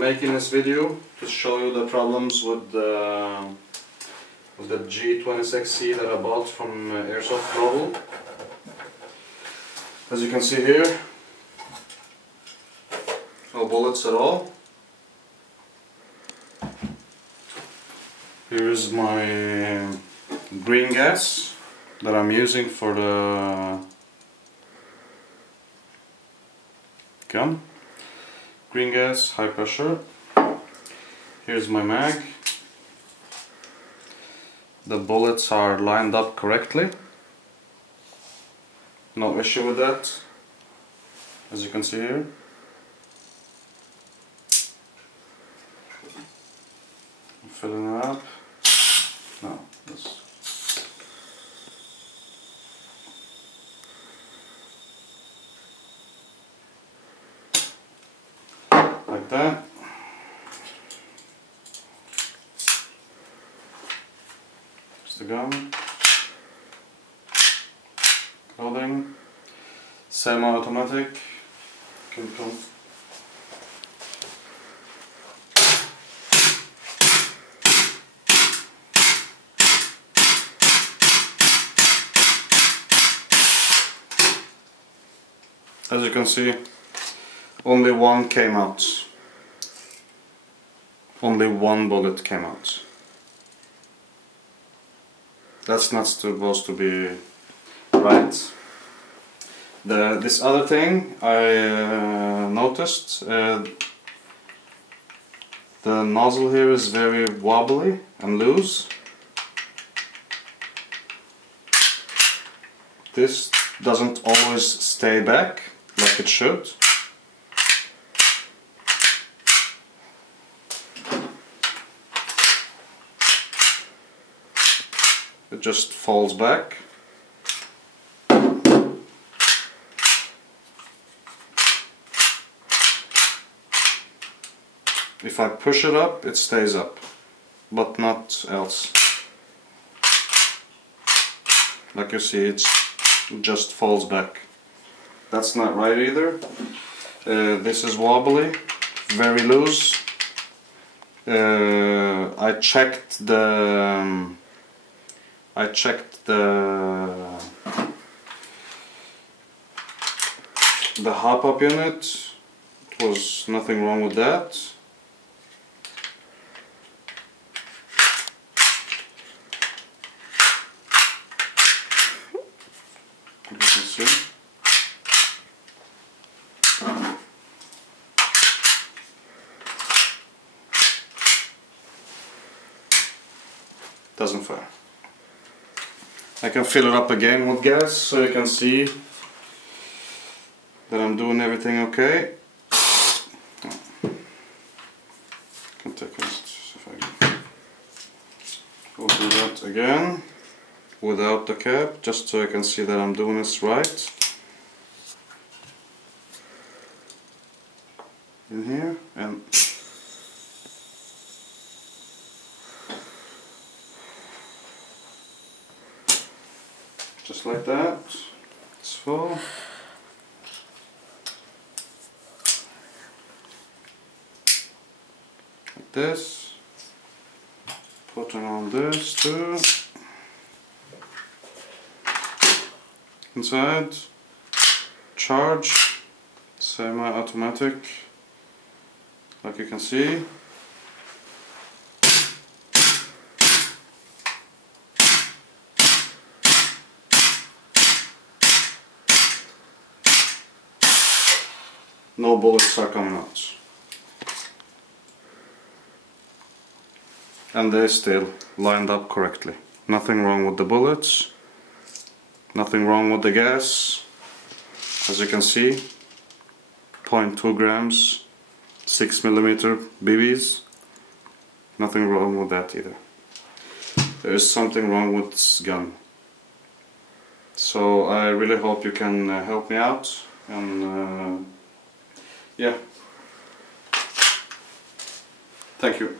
making this video to show you the problems with the G26C that I bought from Airsoft Global. As you can see here, no bullets at all. Here's my green gas that I'm using for the gun. Green gas, high pressure. Here's my mag. The bullets are lined up correctly. No issue with that, as you can see here. I'm filling it up. No, this. Like that. There's the gun. Loading. Semi-automatic. As you can see, only one came out. Only one bullet came out. That's not supposed to be right. This other thing I noticed, the nozzle here is very wobbly and loose. This doesn't always stay back like it should. It just falls back. If I push it up, it stays up, but not else. Like you see, it just falls back. That's not right either. This is wobbly, very loose. I checked the hop-up unit. It was nothing wrong with that. You can see. Doesn't fire. I can fill it up again with gas so you can see that I'm doing everything okay. Can take it if I will do that again without the cap, just so you can see that I'm doing this right. In here and just like that. It's full. Like this. Putting on this too. Inside. Charge. Semi-automatic. Like you can see. No bullets are coming out. And they're still lined up correctly. Nothing wrong with the bullets. Nothing wrong with the gas. As you can see, 0.2 grams, 6mm BBs. Nothing wrong with that either. There is something wrong with this gun. So I really hope you can help me out. And yeah. Thank you.